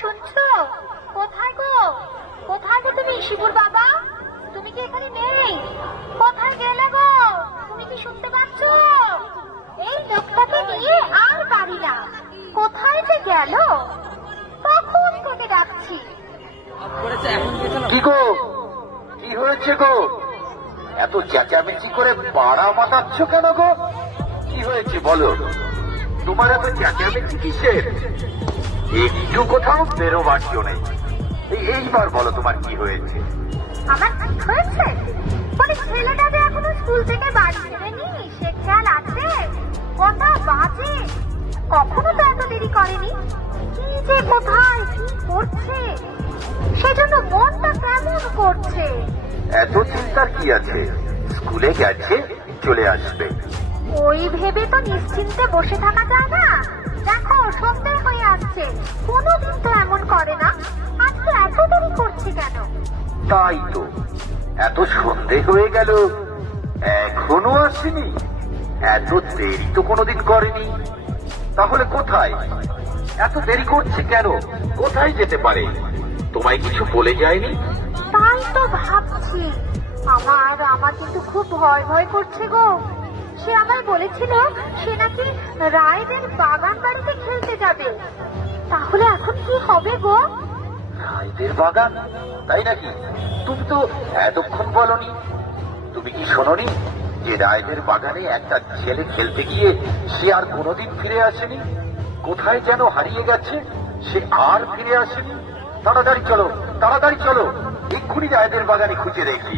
শুনছো? কোথায় গো, কোথায় গো তুমি শিবুর বাবা? তুমি কি এখানে নেই? কোথায় গেলে গো? তুমি কি শুনতে পাচ্ছ? এই লোকটাকে নিয়ে আর পারি না, কোথায় যে গেল? তখন থেকে ডাকছি। কি গো, কি হয়েছে গো? এত চেঁচামেচি করে পাড়া মাতাচ্ছ কেন গো? কি হয়েছে বলো? তোমার এত চেঁচামেচি কিসের? একটু কোথাও বেরোবার কেউ নেই। এইবার বলো তোমার কি হয়েছে? আমার কি হয়েছে? বলে ছেলেটা যে এখনো স্কুল থেকে বাড়ি ফেরেনি, সে খেয়াল আছে? কটা বাজে? কখনো তো এত দেরি করেনি। কি যে কোথায় কি করছে, সেজন্য মনটা কেমন করছে। এত চিন্তার কি আছে? স্কুলে গেছে, চলে আসবে। ওই ভেবে তো নিশ্চিন্তে বসে থাকা যায় না। দেখো সন্ধ্যে হয়ে আসছে, কোনোদিন তো এমন করে না, আজকে এত দেরি করছে কেন? তাই তো, এত সন্ধে হয়ে গেল, এখনো আসেনি। এত দেরি তো কোনোদিন করেনি। তাহলে কোথায়? এত দেরি করছে কেন? কোথায় যেতে পারে? তোমায় কিছু বলে যায়নি? তাই তো ভাবছি, আমার কিন্তু খুব ভয় ভয় করছে গো। সে আমায় বলেছিল সে নাকি রায়দের বাগান বাড়িতে খেলতে যাবে। তাহলে এখন কি হবে গো? রায়দের বাগান? তাই নাকি? তুমি তো এতক্ষণ বলনি। তুমি কি শোনোনি যে রায়দের বাগানে একটা ছেলে খেলতে গিয়ে সে আর কোনোদিন ফিরে আসেনি? কোথায় যেন হারিয়ে গেছে, সে আর ফিরে আসেনি। তাড়াতাড়ি চলো, তাড়াতাড়ি চলো, এক্ষুনি রায়দের বাগানে খুঁজে দেখি।